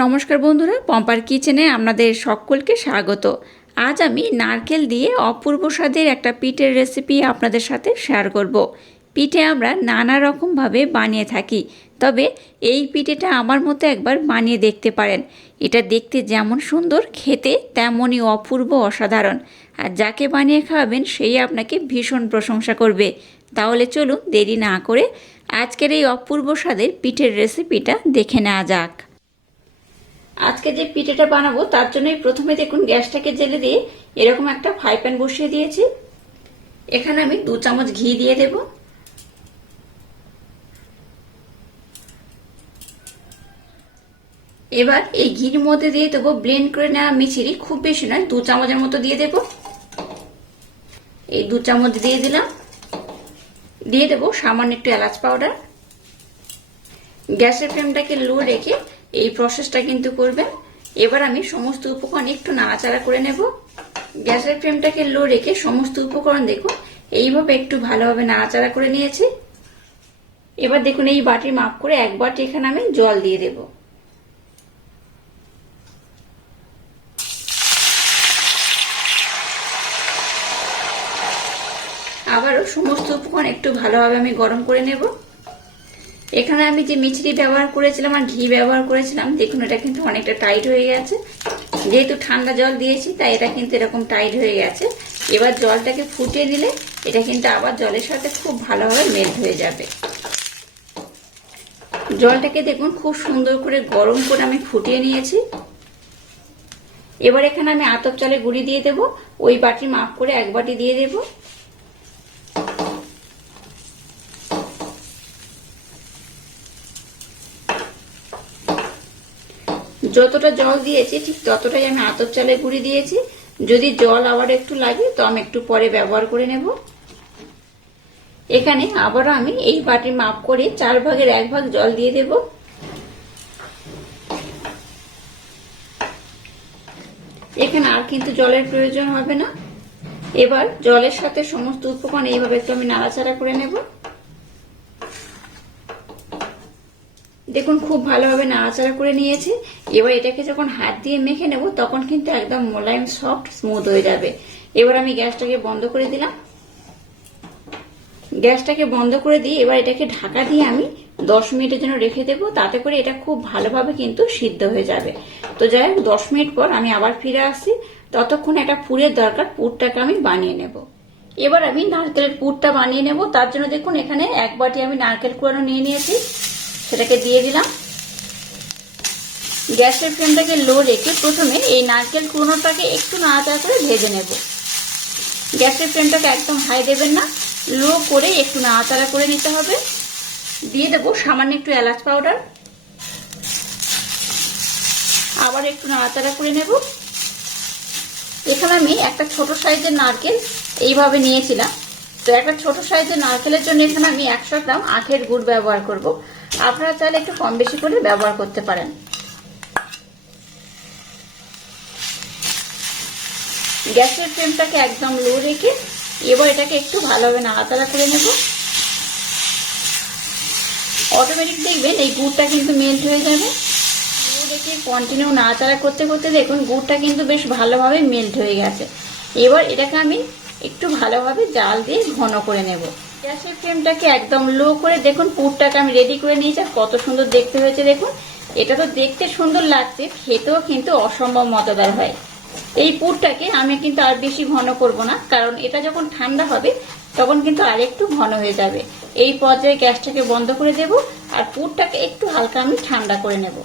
নমস্কার বন্ধুরা, পম্পার কিচেনে আপনাদের সকলকে স্বাগত। আজ আমি নারকেল দিয়ে অপূর্ব স্বাদের একটা পিঠের রেসিপি আপনাদের সাথে শেয়ার করব। পিঠে আমরা নানা রকমভাবে বানিয়ে থাকি, তবে এই পিঠেটা আমার মতো একবার বানিয়ে দেখতে পারেন। এটা দেখতে যেমন সুন্দর, খেতে তেমনই অপূর্ব অসাধারণ। আর যাকে বানিয়ে খাওয়াবেন, সেই আপনাকে ভীষণ প্রশংসা করবে। তাহলে চলুন দেরি না করে আজকের এই অপূর্ব স্বাদের পিঠের রেসিপিটা দেখে নেওয়া যাক। আজকে যে পিঠেটা বানাবো, তার জন্যই প্রথমে দেখুন গ্যাসটাকে জেলে দিয়ে এরকম একটা ফ্রাই প্যান বসিয়ে দিয়েছি। এখানে আমি দু চামচ ঘি দিয়ে দেব। এবার এই ঘির মধ্যে দিয়ে দেবো ব্লেন্ড করে নেওয়া মিচিরি খুব বেশি নয়, দু চামচের মতো দিয়ে দেব। এই দু চামচ দিয়ে দিলাম। দিয়ে দেবো সামান্য একটু এলাচ পাউডার। গ্যাসের ফ্লেমটাকে লো রেখে এই প্রসেসটা কিন্তু করবেন। এবার আমি সমস্ত উপকরণ একটু নাড়াচাড়া করে নেব। গ্যাসের ফ্লেমটাকে লো রেখে সমস্ত উপকরণ দেখুন, এইভাবে একটু ভালোভাবে নাড়াচাড়া করে নিয়েছি। এবার দেখুন, এই বাটির মাপ করে এক বাটি এখানে আমি জল দিয়ে দেব। আবারও সমস্ত উপকরণ একটু ভালোভাবে আমি গরম করে নেব। এখানে আমি যে মিছরি ব্যবহার করেছিলাম আর ঘি ব্যবহার করেছিলাম, দেখুন এটা কিন্তু অনেকটা টাইট হয়ে গেছে। যেহেতু ঠান্ডা জল দিয়েছি, তাই এটা কিন্তু এরকম টাইট হয়ে গেছে। এবার জলটাকে ফুটিয়ে দিলে এটা কিন্তু আবার জলের সাথে খুব ভালোভাবে মেল্ট হয়ে যাবে। জলটাকে দেখুন খুব সুন্দর করে গরম করে আমি ফুটিয়ে নিয়েছি। এবার এখানে আমি আতপ চালে গুঁড়ি দিয়ে দেব। ওই বাটি মাপ করে এক বাটি দিয়ে দেবো। যতটা জল দিয়েছি, ঠিক ততটাই আমি আতর চালে গুঁড়ি দিয়েছি। যদি জল আবার একটু লাগে, তো আমি একটু পরে ব্যবহার করে নেব। এখানে আবারও আমি এই বাটির মাপ করে চার ভাগের এক ভাগ জল দিয়ে দেব। এখানে আর কিন্তু জলের প্রয়োজন হবে না। এবার জলের সাথে সমস্ত উপকরণ এইভাবে একটু আমি নাড়াচাড়া করে নেব। দেখুন, খুব ভালোভাবে নাড়াচাড়া করে নিয়েছি। এবার এটাকে যখন হাত দিয়ে মেখে নেব, তখন কিন্তু একদম মোলায়েম সফট স্মুথ হয়ে যাবে। এবার আমি গ্যাসটাকে বন্ধ করে দিলাম। গ্যাসটাকে বন্ধ করে দিয়ে এবার এটাকে ঢাকা দিয়ে আমি দশ মিনিটের জন্য রেখে দেবো, তাতে করে এটা খুব ভালোভাবে কিন্তু সিদ্ধ হয়ে যাবে। তো যাই হোক, দশ মিনিট পর আমি আবার ফিরে আসি। ততক্ষণ একটা পুরের দরকার, পুরটাকে আমি বানিয়ে নেব। এবার আমি নারকেলের পুরটা বানিয়ে নেব। তার জন্য দেখুন, এখানে এক বাটি আমি নারকেল কুড়ানো নিয়ে নিয়েছি। সেটাকে দিয়ে দিলাম। গ্যাসের ফ্লেমটাকে লো রেখে প্রথমে এই নারকেল কুড়োনোটাকে একটু নাড়াচাড়া করে ভেজে নেব। গ্যাসের ফ্লেমটাকে একদম হাই দেবেন না, লো করে একটু নাড়াচাড়া করে নিতে হবে। দিয়ে দেবো সামান্য একটু এলাচ পাউডার। আবার একটু নাড়াচাড়া করে নেব। এখানে আমি একটা ছোট সাইজের নারকেল এইভাবে নিয়েছিলাম। তো একটা ছোট সাইজের নারকেলের জন্য এখানে আমি একশো গ্রাম আখের গুড় ব্যবহার করব। আপনারা চাইলে একটু কম বেশি করে ব্যবহার করতে পারেন। গ্যাসের ফ্লেমটাকে একদম লো রেখে এবার এটাকে একটু ভালোভাবে নাড়াতাড়া করে নেব। অটোমেটিক দেখবেন এই গুড়টা কিন্তু মেল্ট হয়ে যাবে। লো রেখে কন্টিনিউ নাড়াচাড়া করতে করতে দেখুন গুড়টা কিন্তু বেশ ভালোভাবে মেল্ট হয়ে গেছে। এবার এটাকে আমি একটু ভালোভাবে জাল দিয়ে ঘন করে নেব। গ্যাসের ফ্লেমটাকে একদম লো করে দেখুন, পুরটাকে আমি রেডি করে নিয়েছি আর কত সুন্দর দেখতে হয়েছে দেখুন। এটা তো দেখতে সুন্দর লাগছে, খেতেও কিন্তু অসম্ভব মজাদার হয়। এই পুরটাকে আমি কিন্তু আর বেশি ঘন করব না, কারণ এটা যখন ঠান্ডা হবে, তখন কিন্তু আর একটু ঘন হয়ে যাবে। এই পর্যায়ে গ্যাসটাকে বন্ধ করে দেব আর পুরটাকে একটু হালকা আমি ঠান্ডা করে নেব।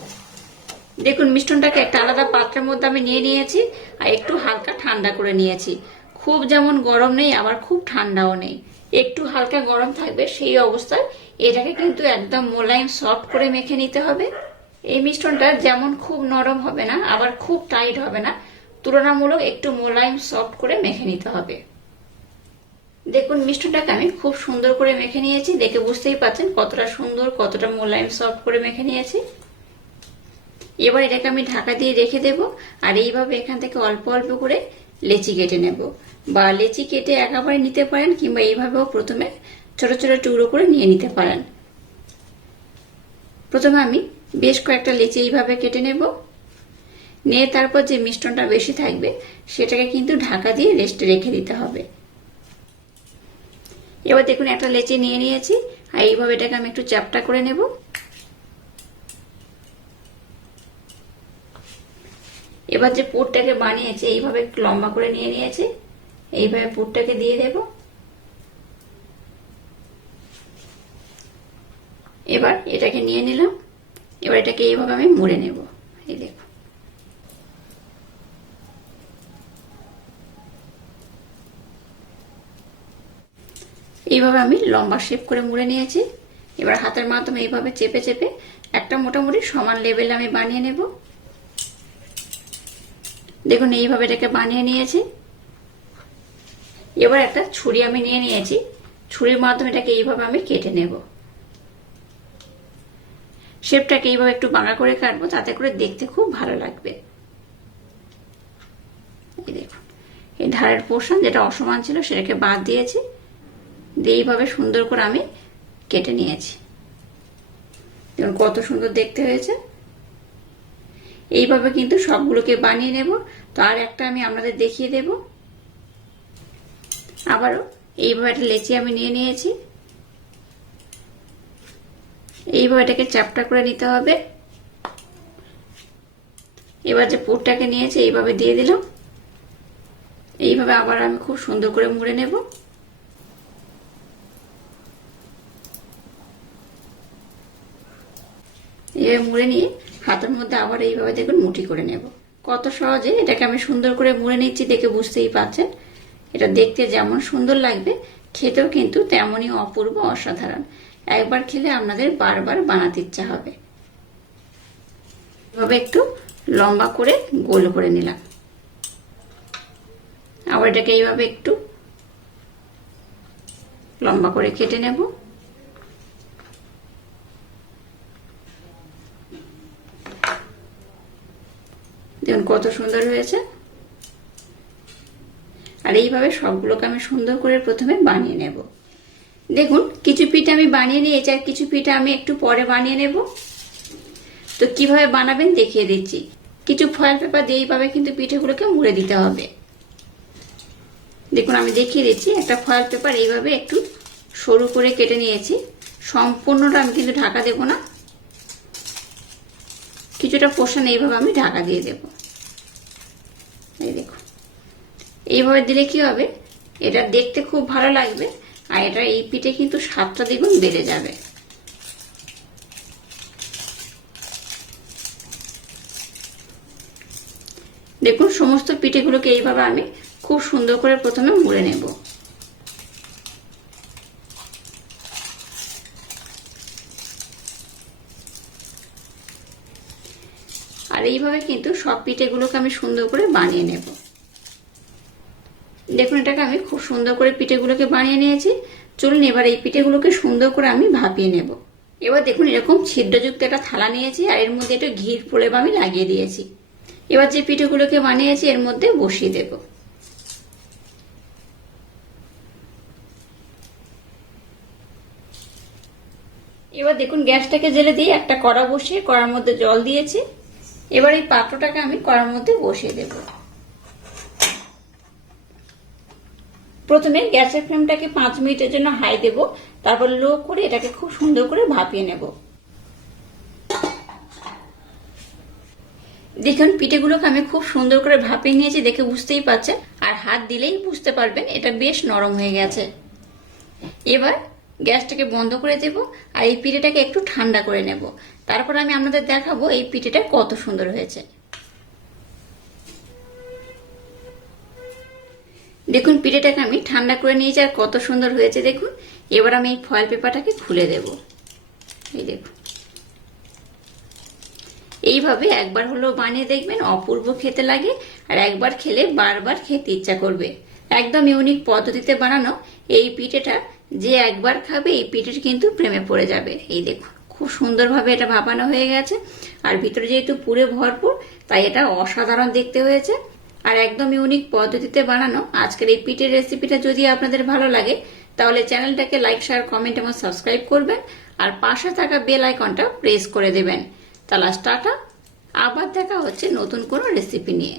দেখুন মিষ্টনটাকে একটা আলাদা পাত্রের মধ্যে আমি নিয়ে নিয়েছি আর একটু হালকা ঠান্ডা করে নিয়েছি। খুব যেমন গরম নেই, আবার খুব ঠান্ডাও নেই। একটু হালকা গরম থাকবে, সেই অবস্থায় এটাকে কিন্তু একদম মোলায়েম সফট করে মেখে নিতে হবে। এই মিশ্রণটা যেমন খুব নরম হবে না, আবার খুব টাইট হবে না, তুলনামূলক একটু মোলায়েম সফট করে মেখে নিতে হবে। দেখুন মিষ্টটাকে আমি খুব সুন্দর করে মেখে নিয়েছি। দেখে বুঝতেই পাচ্ছেন কতটা সুন্দর, কতটা মোলায়েম সফট করে মেখে নিয়েছি। এবার এটাকে আমি ঢাকা দিয়ে রেখে দেব, আর এইভাবে এখান থেকে অল্প অল্প করে লেচি কেটে নেব। বা লেচি কেটে একেবারে নিতে পারেন কিংবা এইভাবেও প্রথমে ছোট ছোট টুকরো করে নিয়ে নিতে পারেন। প্রথমে আমি বেশ কয়েকটা লেচি এইভাবে কেটে নেব। নিয়ে তারপর যে মিষ্টনটা বেশি থাকবে, সেটাকে কিন্তু ঢাকা দিয়ে রেস্টে রেখে দিতে হবে। এবার দেখুন একটা লেচি নিয়ে নিয়েছি। আর এইভাবে এটাকে আমি একটু চ্যাপটা করে নেব। এবার যে পুরটাকে বানিয়েছে, এইভাবে লম্বা করে নিয়ে নিয়েছে। এইভাবে পুরটাকে দিয়ে দেব। এবার এটাকে নিয়ে নিলাম। এবার এটাকে এইভাবে আমি মুড়ে নেব। এই দেখো এইভাবে আমি লম্বা শেপ করে মুড়ে নিয়েছি। এবার হাতের মাধ্যমে এইভাবে চেপে চেপে একটা মোটামুটি সমান লেভেলে আমি বানিয়ে নেব। দেখুন, এইভাবে এটাকে বানিয়ে নিয়েছি। এবার একটা ছুরি আমি নিয়ে নিয়েছি। ছুরির মাধ্যমে এটাকে এইভাবে আমি কেটে নেব। শেপটাকে এইভাবে একটু বাঁকা করে কাটবো, তাতে করে দেখতে খুব ভালো লাগবে। এই ধারের পোর্শন যেটা অসমান ছিল সেটাকে বাদ দিয়েছি। দিয়ে এইভাবে সুন্দর করে আমি কেটে নিয়েছি। কত সুন্দর দেখতে হয়েছে। এইভাবে কিন্তু সবগুলোকে বানিয়ে নেব। তো আর একটা আমি আপনাদের দেখিয়ে দেব। আবারও এইভাবে একটা লেচি আমি নিয়ে নিয়েছি। এইভাবে এটাকে চ্যাপটা করে নিতে হবে। এবার যে পুরটাকে নিয়েছি, এইভাবে দিয়ে দিলাম। এইভাবে আবার আমি খুব সুন্দর করে মুড়ে নেব। এইভাবে মুড়ে নিয়ে হাতের মধ্যে আবার এইভাবে দেখুন মুঠি করে নেব। কত সহজে, এটাকে আমি সুন্দর করে মুড়ে নিচ্ছি দেখে বুঝতেই পারছেন। এটা দেখতে যেমন সুন্দর লাগবে, খেতেও কিন্তু তেমনই অপূর্ব, অসাধারণ। একবার খেলে আপনাদের বারবার বানাতে ইচ্ছা হবে। এভাবে একটু লম্বা করে গোল করে নিলাম। আবার এটাকে এইভাবে একটু লম্বা করে কেটে নেব। দেখুন, কত সুন্দর হয়েছে। আর এইভাবে সবগুলোকে আমি সুন্দর করে প্রথমে বানিয়ে নেব। দেখুন, কিছু পিঠা আমি বানিয়ে নিয়েছি, আর কিছু পিঠা আমি একটু পরে বানিয়ে নেব। তো কীভাবে বানাবেন দেখিয়ে দিচ্ছি। কিছু ফয়েল পেপার দিয়ে এইভাবে কিন্তু পিঠেগুলোকে মুড়ে দিতে হবে। দেখুন, আমি দেখিয়ে দিচ্ছি, একটা ফয়েল পেপার এইভাবে একটু সরু করে কেটে নিয়েছি। সম্পূর্ণটা আমি কিন্তু ঢাকা দেব না। কিছুটা পোষণ এইভাবে আমি ঢাকা দিয়ে দেব। এই দেখুন এইভাবে দিলে কি হবে? এটা দেখতে খুব ভালো লাগবে, আর এটা এই পিঠে কিন্তু সাতটা দ্বিগুণ বেড়ে যাবে। দেখুন, সমস্ত পিঠেগুলোকে এইভাবে আমি খুব সুন্দর করে প্রথমে মুড়ে নেব। আর এইভাবে কিন্তু সব পিঠেগুলোকে আমি সুন্দর করে বানিয়ে নেব। দেখুন, এটাকে আমি খুব সুন্দর করে পিঠেগুলোকে বানিয়ে নিয়েছি। চলুন এবার এই পিঠেগুলোকে সুন্দর করে আমি ভাপিয়ে নেব। এবার দেখুন, এরকম ছিদ্রযুক্ত একটা থালা নিয়েছি আর এর মধ্যে একটু ঘির প্রলেপ আমি লাগিয়ে দিয়েছি। এবার যে পিঠেগুলোকে বানিয়েছি, এর মধ্যে বসিয়ে দেব। এবার দেখুন, গ্যাসটাকে জেলে দিয়ে একটা কড়া বসিয়ে কড়ার মধ্যে জল দিয়েছি। এবার এই পাত্রটাকে আমি কড়ার মধ্যে বসিয়ে দেবো। প্রথমে গ্যাসের ফ্লেমটাকে পাঁচ মিনিটের জন্য হাই দেব, তারপর লো করে এটাকে খুব সুন্দর করে ভাপিয়ে নেব। দেখুন, পিঠেগুলোকে আমি খুব সুন্দর করে ভাপিয়ে নিয়েছি, দেখে বুঝতেই পারছেন। আর হাত দিলেই বুঝতে পারবেন, এটা বেশ নরম হয়ে গেছে। এবার গ্যাসটাকে বন্ধ করে দেব আর এই পিঠেটাকে একটু ঠান্ডা করে নেব। তারপর আমি আপনাদের দেখাবো এই পিঠেটা কত সুন্দর হয়েছে। দেখুন, পিঠেটাকে আমি ঠান্ডা করে নিয়েছি আর কত সুন্দর হয়েছে, দেখুন। এবার আমি এই ফয়েল পেপারটাকে খুলে দেব। এই দেখুন। এইভাবে একবার হলেও বানিয়ে দেখবেন, অপূর্ব খেতে লাগে আর একবার খেলে বারবার খেতে ইচ্ছা করবে। একদম ইউনিক পদ্ধতিতে বানানো এই পিঠেটা যে একবার খাবে এই পিঠের কিন্তু প্রেমে পড়ে যাবে। এই দেখুন, খুব সুন্দরভাবে এটা ভাপানো হয়ে গেছে। আর ভিতরে যেহেতু পুরে ভরপুর, তাই এটা অসাধারণ দেখতে হয়েছে। আর একদম ইউনিক পদ্ধতিতে বানানো আজকের এই পিঠের রেসিপিটা যদি আপনাদের ভালো লাগে, তাহলে চ্যানেলটাকে লাইক শেয়ার কমেন্ট এবং সাবস্ক্রাইব করবেন। আর পাশে থাকা বেল আইকনটা প্রেস করে দেবেন। তাহলে টাটা, আবার দেখা হচ্ছে নতুন কোনো রেসিপি নিয়ে।